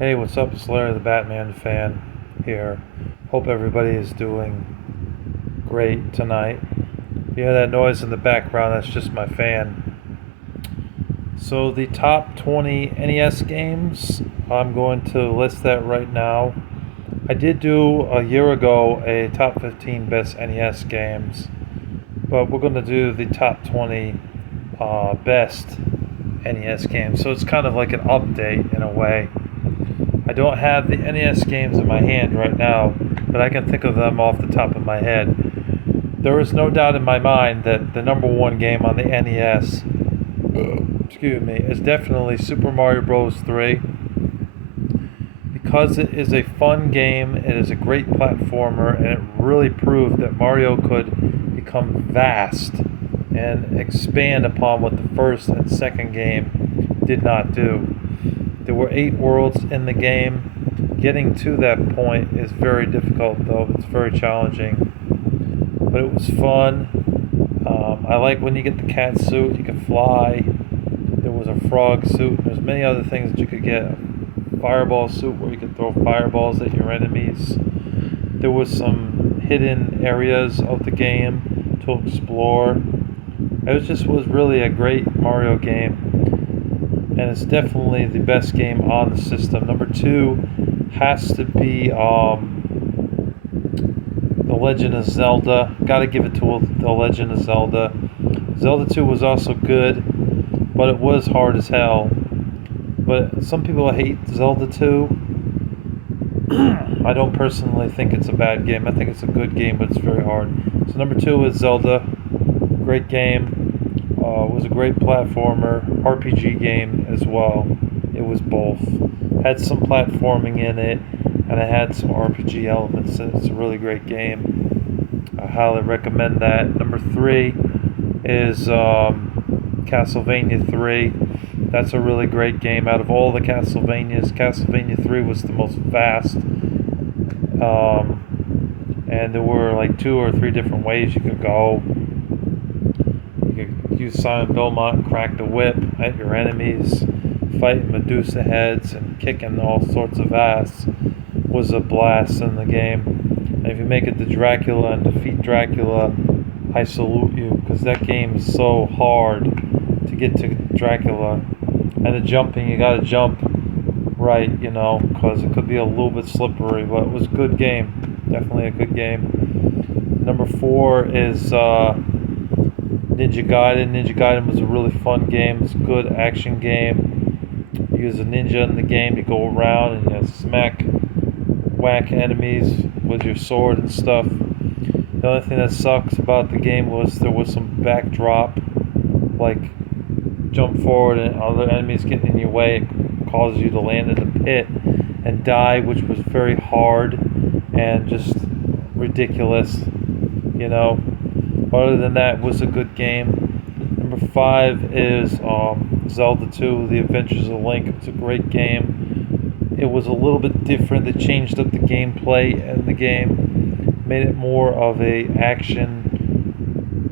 Hey, what's up? It's Larry the Batman fan here. Hope everybody is doing great tonight. You hear that noise in the background? That's just my fan. So, the top 20 NES games, I'm going to list that right now. I did do a year ago a top 15 best NES games, but we're going to do the top 20 best NES games. So, it's kind of like an update in a way. I don't have the NES games in my hand right now, but I can think of them off the top of my head. There is no doubt in my mind that the number one game on the NES, is definitely Super Mario Bros. 3. Because it is a fun game, it is a great platformer, and it really proved that Mario could become vast and expand upon what the first and second game did not do. There were 8 worlds in the game. Getting to that point is very difficult, though. It's very challenging. But it was fun. I like when you get the cat suit, you can fly. There was a frog suit. There's many other things that you could get. A fireball suit where you could throw fireballs at your enemies. There was some hidden areas of the game to explore. Was really a great Mario game. And it's definitely the best game on the system. Number 2 has to be The Legend of Zelda. Gotta give it to The Legend of Zelda. Zelda 2 was also good, but it was hard as hell. But some people hate Zelda 2. I don't personally think it's a bad game. I think it's a good game, but it's very hard. So number 2 is Zelda. Great game. Was a great platformer, RPG game as well. It was both. Had some platforming in it, and it had some RPG elements in it. It's a really great game. I highly recommend that. Number 3 is Castlevania 3. That's a really great game. Out of all the Castlevanias, Castlevania 3 was the most vast. And there were like 2 or 3 different ways you could go. Use Simon Belmont, crack the whip at your enemies, fighting Medusa heads and kicking all sorts of ass was a blast in the game. And if you make it to Dracula and defeat Dracula, I salute you, because that game is so hard to get to Dracula. And the jumping, you gotta jump right, because it could be a little bit slippery, but it was a good game. Definitely a good game. Number 4 is Ninja Gaiden. Ninja Gaiden was a really fun game. It's a good action game. You use a ninja in the game. You go around and you whack enemies with your sword and stuff. The only thing that sucks about the game was there was some backdrop, like jump forward and other enemies getting in your way. It causes you to land in a pit and die, which was very hard and just ridiculous, Other than that, it was a good game. Number 5 is Zelda 2, The Adventures of Link. It's a great game. It was a little bit different. They changed up the gameplay in the game, made it more of a action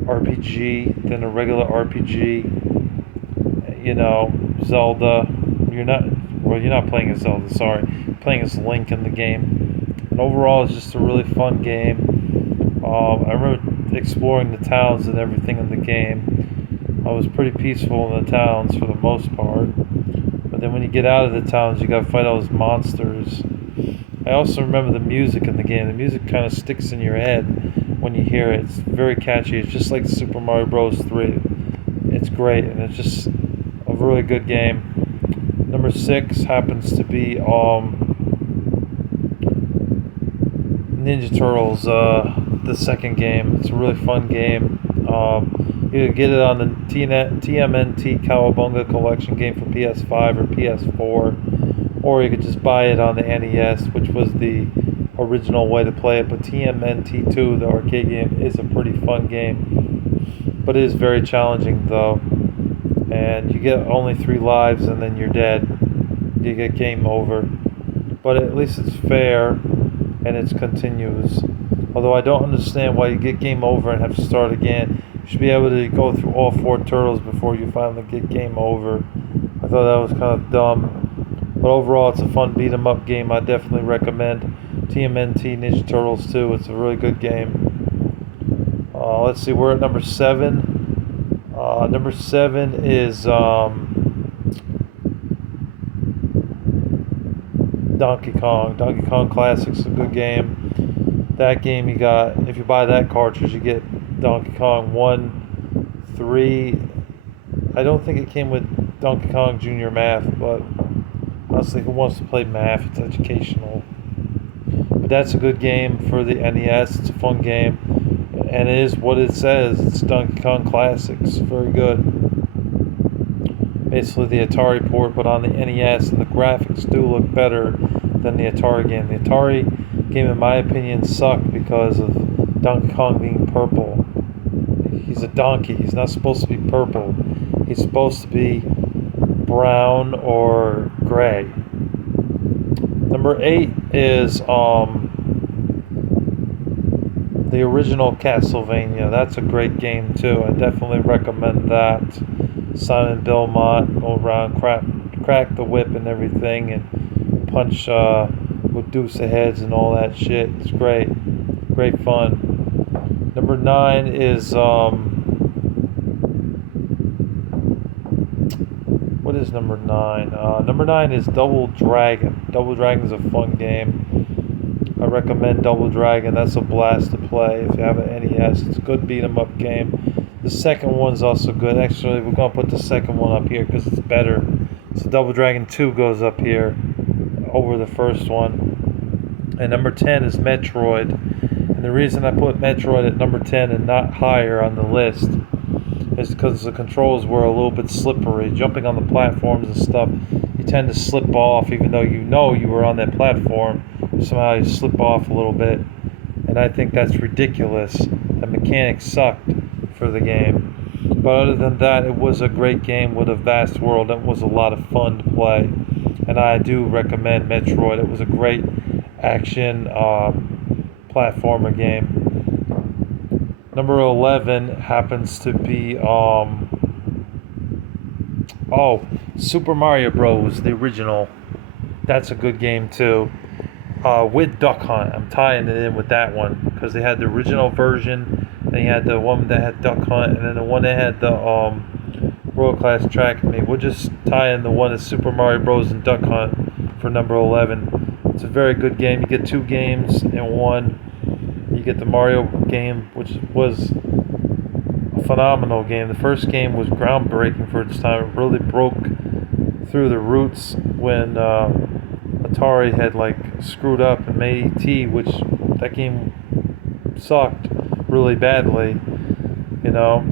RPG than a regular RPG. Zelda. You're not playing as Zelda. Sorry, you're playing as Link in the game. And overall, it's just a really fun game. I remember exploring the towns and everything in the game. I was pretty peaceful in the towns for the most part, but then when you get out of the towns, you gotta fight all those monsters. I also remember the music in the game. The music kind of sticks in your head when you hear it. It's very catchy. It's just like Super Mario Bros. 3. It's great, and it's just a really good game. Number 6 happens to be Ninja Turtles, the second game. It's a really fun game. You can get it on the TMNT Cowabunga Collection game for PS5 or PS4, or you could just buy it on the NES, which was the original way to play it. But TMNT2, the arcade game, is a pretty fun game, but it is very challenging though. And you get only 3 lives and then you're dead. You get game over. But at least it's fair and it's continuous. Although I don't understand why you get game over and have to start again. You should be able to go through all 4 turtles before you finally get game over. I thought that was kind of dumb. But overall, it's a fun beat 'em up game. I definitely recommend TMNT Ninja Turtles 2. It's a really good game. Let's see, we're at number 7. Number 7 is Donkey Kong. Donkey Kong Classic's a good game. That game, you got, if you buy that cartridge, you get Donkey Kong 1, 3. I don't think it came with Donkey Kong Junior Math, but honestly, who wants to play math? It's educational. But that's a good game for the NES. It's a fun game. And it is what it says. It's Donkey Kong Classics. Very good. Basically the Atari port, but on the NES, and the graphics do look better than the Atari game. The Atari game, in my opinion, sucked because of Donkey Kong being purple. He's a donkey. He's not supposed to be purple. He's supposed to be brown or gray. Number 8 is the original Castlevania. That's a great game too. I definitely recommend that. Simon Belmont go around, crack the whip and everything, and punch Medusa heads and all that shit. It's great. Great fun. Number 9 is what is number 9? Number 9 is Double Dragon. Double Dragon is a fun game. I recommend Double Dragon. That's a blast to play if you have an NES. It's a good beat 'em up game. The second one's also good. Actually, we're going to put the second one up here because it's better. So Double Dragon 2 goes up here over the first one. And number 10 is Metroid. And the reason I put Metroid at number 10 and not higher on the list is because the controls were a little bit slippery. Jumping on the platforms and stuff, you tend to slip off even though you know you were on that platform. Somehow you slip off a little bit. And I think that's ridiculous. The mechanics sucked for the game. But other than that, it was a great game with a vast world. It was a lot of fun to play. And I do recommend Metroid. It was a great action platformer game. Number 11 happens to be Super Mario Bros. The original. That's a good game too. With Duck Hunt. I'm tying it in with that one because they had the original version, then you had the one that had Duck Hunt, and then the one that had the World Class Track Meet. We'll just tie in the one that's Super Mario Bros. And Duck Hunt for number 11. It's a very good game. You get 2 games in one. You get the Mario game, which was a phenomenal game. The first game was groundbreaking for its time. It really broke through the roots when Atari had like screwed up and made ET, which that game sucked really badly, you know.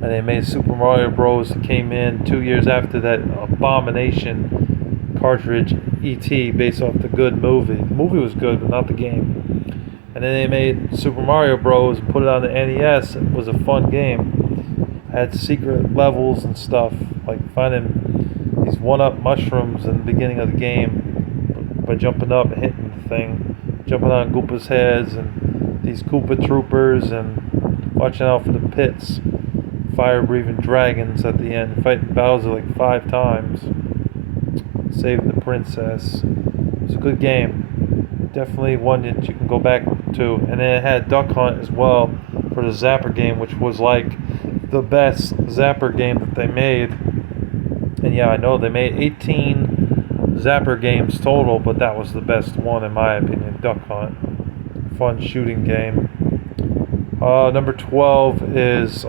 And they made Super Mario Bros. That came in 2 years after that abomination cartridge ET, based off the good movie. The movie was good, but not the game. And then they made Super Mario Bros. And put it on the NES. It was a fun game. Had secret levels and stuff, like finding these one-up mushrooms in the beginning of the game by jumping up and hitting the thing, jumping on Goopa's heads and these Koopa troopers, and watching out for the pits, fire-breathing dragons at the end, fighting Bowser like 5 times, saving the princess. It's a good game. Definitely one that you can go back to. And then it had Duck Hunt as well for the Zapper game, which was like the best Zapper game that they made. And yeah, I know they made 18 Zapper games total, but that was the best one in my opinion, Duck Hunt. Fun shooting game. Number 12 is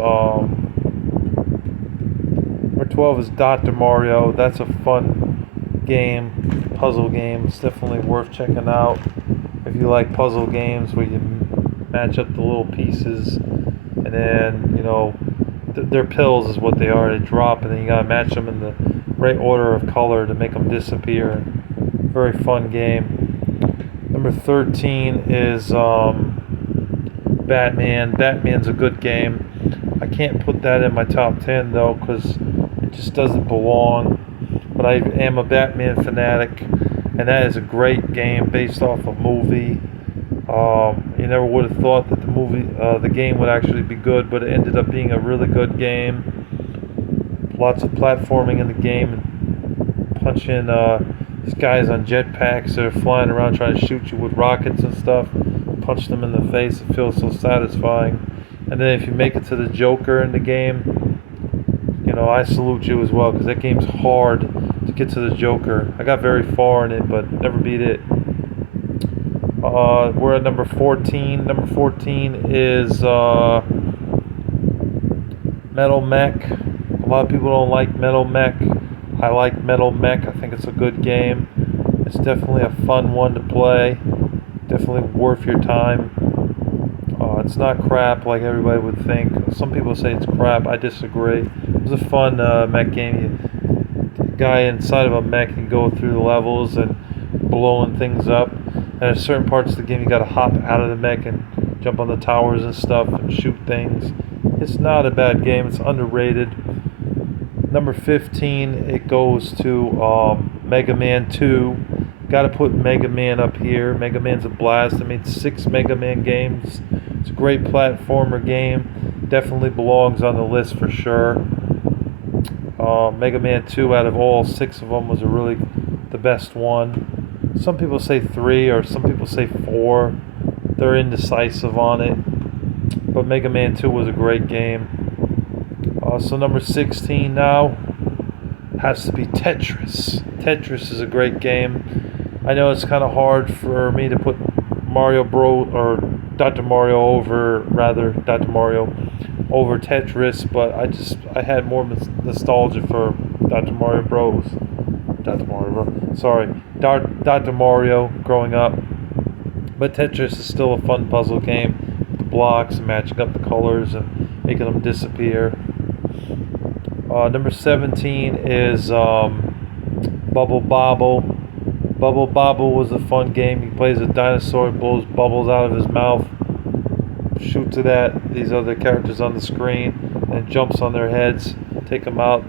Dr. Mario. That's a fun game, puzzle game. It's definitely worth checking out if you like puzzle games where you match up the little pieces, and then, you know, they're pills is what they are. They drop, and then you gotta match them in the right order of color to make them disappear. Very fun game. Number 13 is Batman. Batman's a good game. I can't put that in my top 10 though, because it just doesn't belong. But I am a Batman fanatic, and that is a great game based off a movie. You never would have thought that the game would actually be good, but it ended up being a really good game. Lots of platforming in the game, and punching these guys on jetpacks that are flying around trying to shoot you with rockets and stuff. Punch them in the face. It feels so satisfying. And then if you make it to the Joker in the game, you know, I salute you as well, because that game's hard to get to the Joker. I got very far in it, but never beat it. We're at number 14. Number 14 is Metal Mech. A lot of people don't like Metal Mech. I like Metal Mech. I think it's a good game. It's definitely a fun one to play. Definitely worth your time. It's not crap like everybody would think. Some people say it's crap. I disagree. It was a fun mech game. The guy inside of a mech can go through the levels and blowing things up. And at certain parts of the game, you got to hop out of the mech and jump on the towers and stuff and shoot things. It's not a bad game. It's underrated. Number 15, it goes to Mega Man 2. Got to put Mega Man up here. Mega Man's a blast. I made 6 Mega Man games. It's a great platformer game. Definitely belongs on the list for sure. Mega Man 2, out of all 6 of them, was really the best one. Some people say 3, or some people say 4. They're indecisive on it. But Mega Man 2 was a great game. So number 16 now has to be Tetris. Tetris is a great game. I know it's kind of hard for me to put Mario Bros. Or Dr. Mario over Tetris, but I had more nostalgia for Dr. Mario Bros. Dr. Mario growing up. But Tetris is still a fun puzzle game. The blocks and matching up the colors and making them disappear. Number 17 is Bubble Bobble. Bubble Bobble was a fun game. He plays a dinosaur, blows bubbles out of his mouth, shoots it at these other characters on the screen, and jumps on their heads, take them out.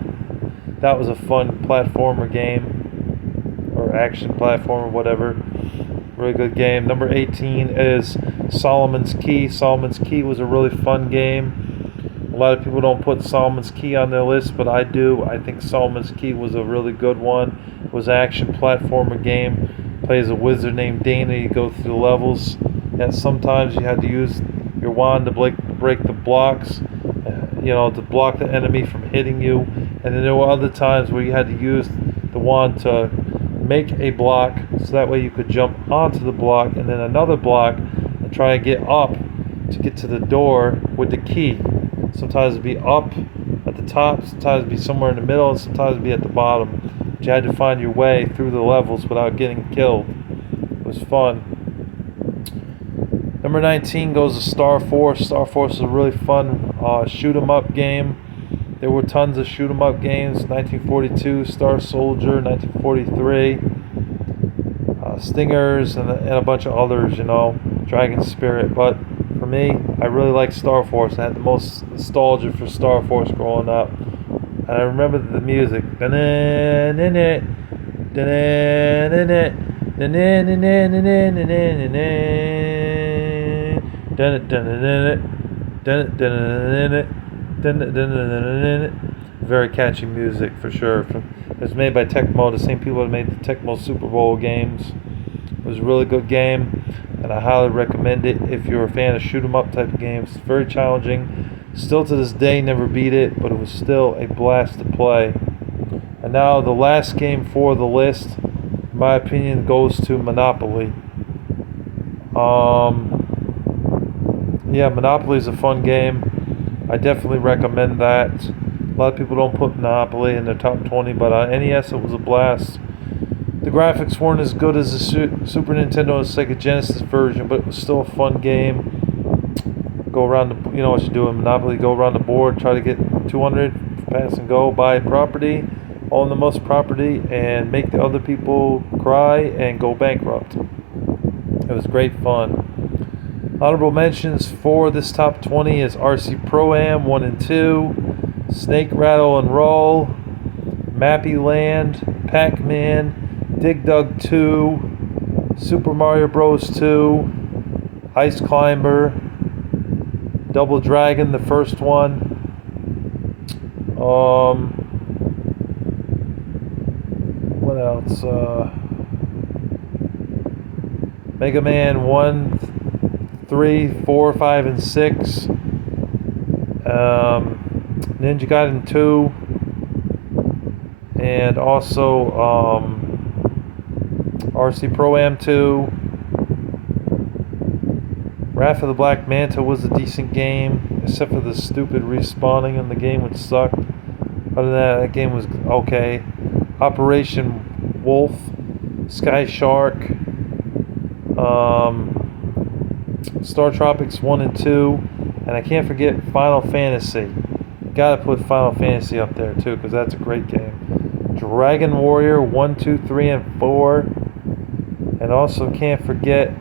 That was a fun platformer game, or action platformer, whatever. Really good game. Number 18 is Solomon's Key. Solomon's Key was a really fun game. A lot of people don't put Solomon's Key on their list, but I do. I think Solomon's Key was a really good one. It was an action platformer game. Plays a wizard named Dana. You go through the levels, and sometimes you had to use your wand to break the blocks, to block the enemy from hitting you. And then there were other times where you had to use the wand to make a block, so that way you could jump onto the block and then another block and try and get up to get to the door with the key. Sometimes it'd be up at the top, sometimes it'd be somewhere in the middle, and sometimes it'd be at the bottom. But you had to find your way through the levels without getting killed. It was fun. Number 19 goes to Star Force. Star Force is a really fun shoot 'em up game. There were tons of shoot 'em up games. 1942, Star Soldier. 1943, Stingers, and a bunch of others. Dragon Spirit. But for me, I really like Star Force. I had the most nostalgia for Star Force growing up. And I remember the music. Very catchy music for sure. It was made by Tecmo, the same people that made the Tecmo Super Bowl games. It was a really good game, and I highly recommend it if you're a fan of shoot 'em up type of games. It's very challenging. Still to this day, never beat it, but it was still a blast to play. And now the last game for the list, in my opinion, goes to Monopoly. Monopoly is a fun game. I definitely recommend that. A lot of people don't put Monopoly in their top 20, but on NES it was a blast. The graphics weren't as good as the Super Nintendo and Sega Genesis version, but it was still a fun game. Go around what you do in Monopoly, go around the board, try to get 200, pass and go, buy property, own the most property, and make the other people cry and go bankrupt. It was great fun. Honorable mentions for this top 20 is RC Pro-Am 1 and 2, Snake Rattle and Roll, Mappy Land, Pac-Man, Dig Dug 2, Super Mario Bros. 2, Ice Climber, Double Dragon, the first one. What what else? Mega Man 1, 3, 4, 5, and 6. Ninja Gaiden 2. And also RC Pro-Am 2. Wrath of the Black Manta was a decent game, except for the stupid respawning in the game, which sucked. Other than that game was okay. Operation Wolf, Sky Shark, Star Tropics 1 and 2, and I can't forget Final Fantasy. Gotta put Final Fantasy up there too, because that's a great game. Dragon Warrior 1, 2, 3, and 4. And also can't forget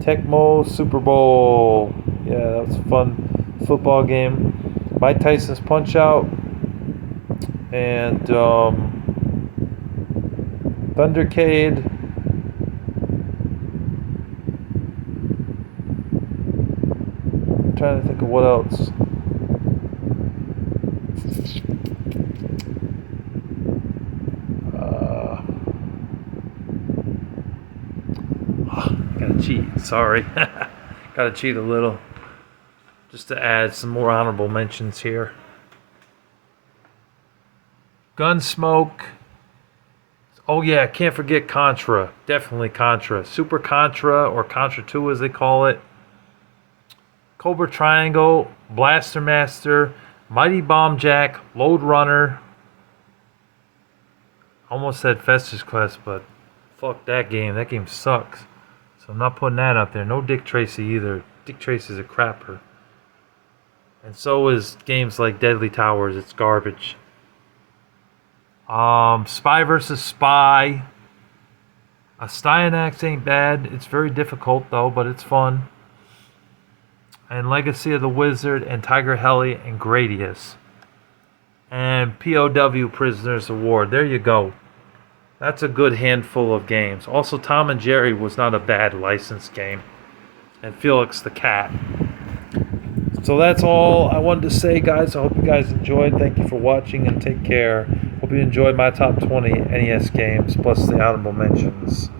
Tecmo Super Bowl. Yeah, that was a fun football game. Mike Tyson's Punch Out. And Thundercade. I'm trying to think of what else. Gotta cheat. Sorry. Gotta cheat a little. Just to add some more honorable mentions here. Gunsmoke. Oh yeah, can't forget Contra. Definitely Contra. Super Contra, or Contra 2 as they call it. Cobra Triangle, Blaster Master, Mighty Bomb Jack, Load Runner. Almost said Festus Quest, but fuck that game. That game sucks. So I'm not putting that up there. No Dick Tracy either. Dick Tracy's a crapper. And so is games like Deadly Towers. It's garbage. Spy vs. Spy. Styanax ain't bad. It's very difficult though, but it's fun. And Legacy of the Wizard, and Tiger Heli, and Gradius. And POW Prisoners of War. There you go. That's a good handful of games. Also, Tom and Jerry was not a bad licensed game. And Felix the Cat. So that's all I wanted to say, guys. I hope you guys enjoyed. Thank you for watching, and take care. Hope you enjoyed my top 20 NES games, plus the honorable mentions.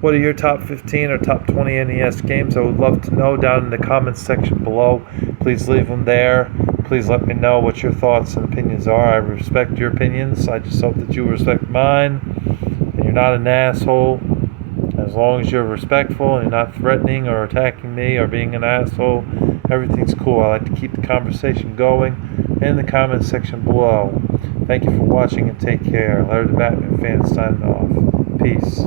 What are your top 15 or top 20 NES games? I would love to know down in the comments section below. Please leave them there. Please let me know what your thoughts and opinions are. I respect your opinions. I just hope that you respect mine. And you're not an asshole. As long as you're respectful and you're not threatening or attacking me or being an asshole, everything's cool. I like to keep the conversation going in the comments section below. Thank you for watching, and take care. Larry the Batman fan signing off. Peace.